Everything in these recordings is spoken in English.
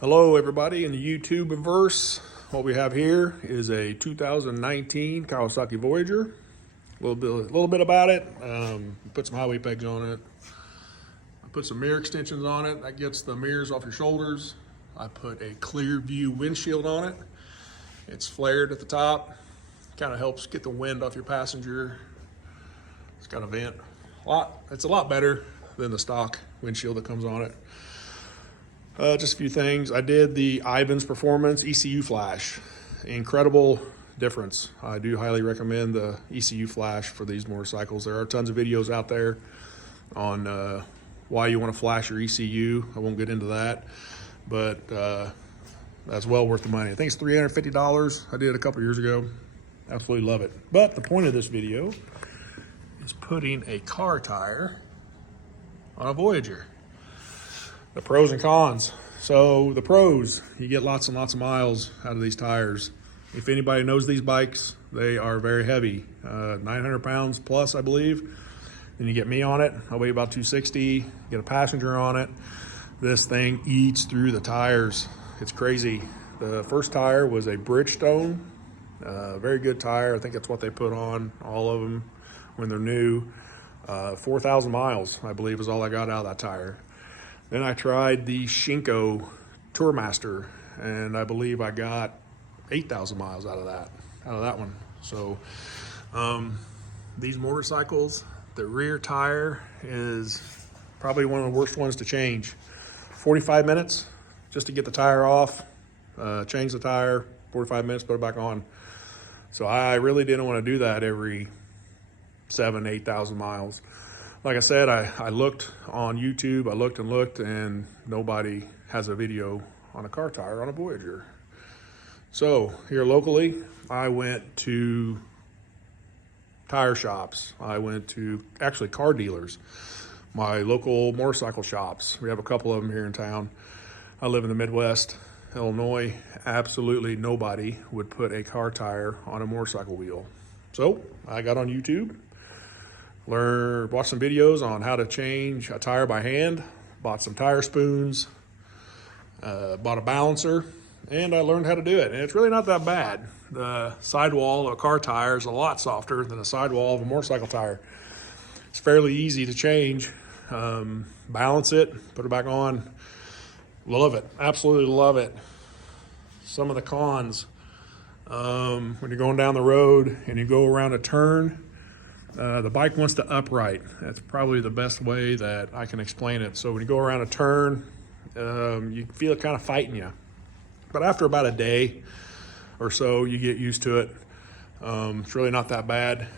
Hello everybody in the YouTube verse. What we have here is a 2019 Kawasaki Voyager. A little bit about it. Put some highway pegs on it. I put some mirror extensions on it. That gets the mirrors off your shoulders. I put a clear view windshield on it. It's flared at the top. Kind of helps get the wind off your passenger. It's got a vent. It's a lot better than the stock windshield that comes on it. Just a few things. I did the Ivan's Performance ECU flash. Incredible difference. I do highly recommend the ECU flash for these motorcycles. There are tons of videos out there on why you want to flash your ECU. I won't get into that, but that's well worth the money. I think it's $350. I did it a couple years ago. Absolutely love it. But the point of this video is putting a car tire on a Voyager. The pros and cons. So the pros, you get lots and lots of miles out of these tires. If anybody knows these bikes, they are very heavy, 900 pounds plus, I believe. Then you get me on it, I weigh about 260, get a passenger on it. This thing eats through the tires. It's crazy. The first tire was a Bridgestone, very good tire. I think that's what they put on all of them when they're new. 4,000 miles, I believe, is all I got out of that tire. Then I tried the Shinko Tourmaster, and I believe I got 8,000 miles out of that one. So these motorcycles, the rear tire is probably one of the worst ones to change. 45 minutes just to get the tire off, change the tire, 45 minutes, put it back on. So I really didn't want to do that every 7,000 to 8,000 miles. Like I said, I looked on YouTube, I looked and looked, and nobody has a video on a car tire on a Voyager. So here locally, I went to tire shops. I went to actually car dealers, my local motorcycle shops. We have a couple of them here in town. I live in the Midwest, Illinois. Absolutely nobody would put a car tire on a motorcycle wheel. So I got on YouTube, watched some videos on how to change a tire by hand, bought some tire spoons, bought a balancer, and I learned how to do it. And it's really not that bad. The sidewall of a car tire is a lot softer than the sidewall of a motorcycle tire. It's fairly easy to change. Balance it, put it back on. Love it, absolutely love it. Some of the cons, when you're going down the road and you go around a turn, the bike wants to upright. That's probably the best way that I can explain it. So when you go around a turn, you feel it kind of fighting you. But after about a day or so, you get used to it. It's really not that bad.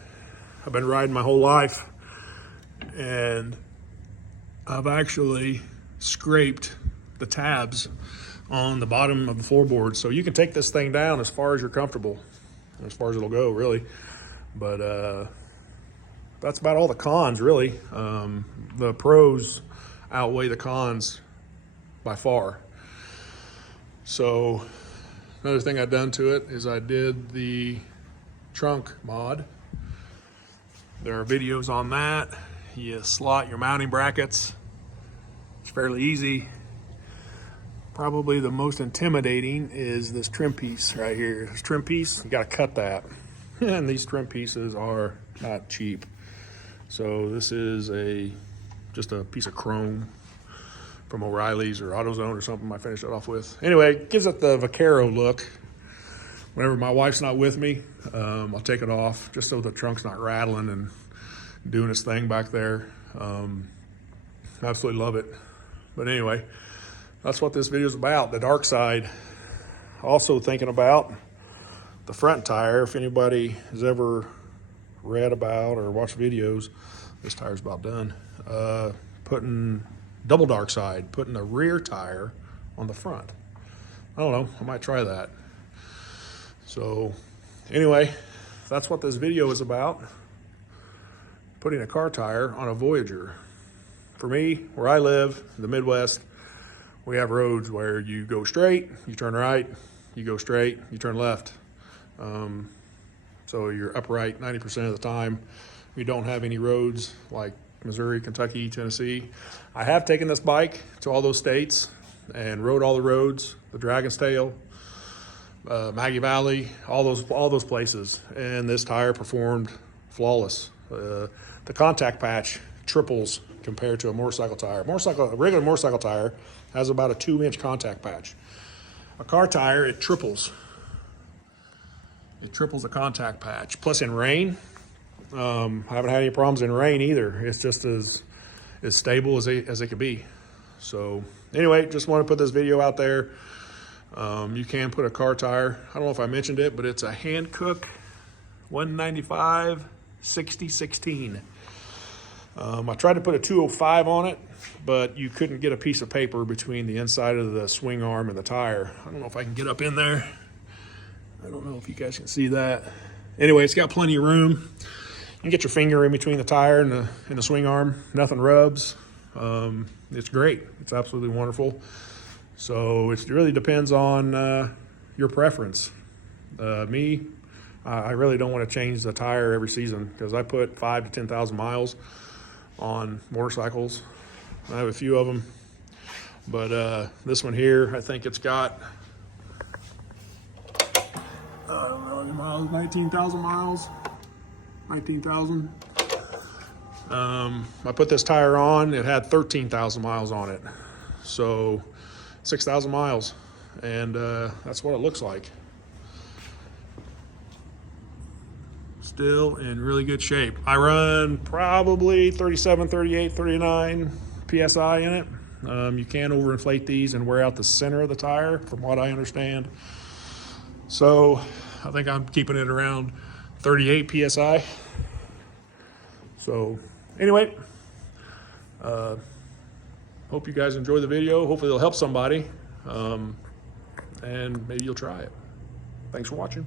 I've been riding my whole life, and I've actually scraped the tabs on the bottom of the floorboard. So you can take this thing down as far as you're comfortable, as far as it'll go, really. But that's about all the cons, really. The pros outweigh the cons by far. So another thing I've done to it is I did the trunk mod. There are videos on that. You slot your mounting brackets. It's fairly easy. Probably the most intimidating is this trim piece right here. This trim piece, you gotta cut that. And these trim pieces are not cheap. So this is just a piece of chrome from O'Reilly's or AutoZone or something I finished it off with. Anyway, it gives it the Vaquero look. Whenever my wife's not with me, I'll take it off just so the trunk's not rattling and doing its thing back there. Absolutely love it. But anyway, that's what this video is about, the dark side. Also thinking about the front tire. If anybody has ever read about or watched videos, this tire's about done. Putting double dark side, putting the rear tire on the front. I don't know, I might try that. So anyway, that's what this video is about. Putting a car tire on a Voyager. For me, where I live, the Midwest, we have roads where you go straight, you turn right, you go straight, you turn left. So you're upright 90% of the time. We don't have any roads like Missouri, Kentucky, Tennessee. I have taken this bike to all those states. and rode all the roads, the Dragon's Tail, Maggie Valley, all those places, and this tire performed flawless. The contact patch triples compared to a motorcycle tire. A regular motorcycle tire has about a 2-inch contact patch. A car tire, it triples. It triples the contact patch. Plus in rain, I haven't had any problems in rain either. It's just as stable as it could be. So anyway, just want to put this video out there. You can put a car tire. I don't know if I mentioned it, but it's a Hankook 195 6016. I tried to put a 205 on it, but you couldn't get a piece of paper between the inside of the swing arm and the tire. I don't know if I can get up in there. I don't know if you guys can see that. Anyway, it's got plenty of room. You can get your finger in between the tire and the swing arm. Nothing rubs. It's great. It's absolutely wonderful. So it really depends on your preference. Me, I really don't want to change the tire every season because I put 5,000 to 10,000 miles on motorcycles. I have a few of them, but this one here, I think it's got 19,000 miles. 19,000. I put this tire on, it had 13,000 miles on it. So 6,000 miles, and that's what it looks like. Still in really good shape. I run probably 37, 38, 39 PSI in it. You can overinflate these and wear out the center of the tire, from what I understand. So I think I'm keeping it around 38 PSI. So anyway, hope you guys enjoy the video. Hopefully it'll help somebody, and maybe you'll try it. Thanks for watching.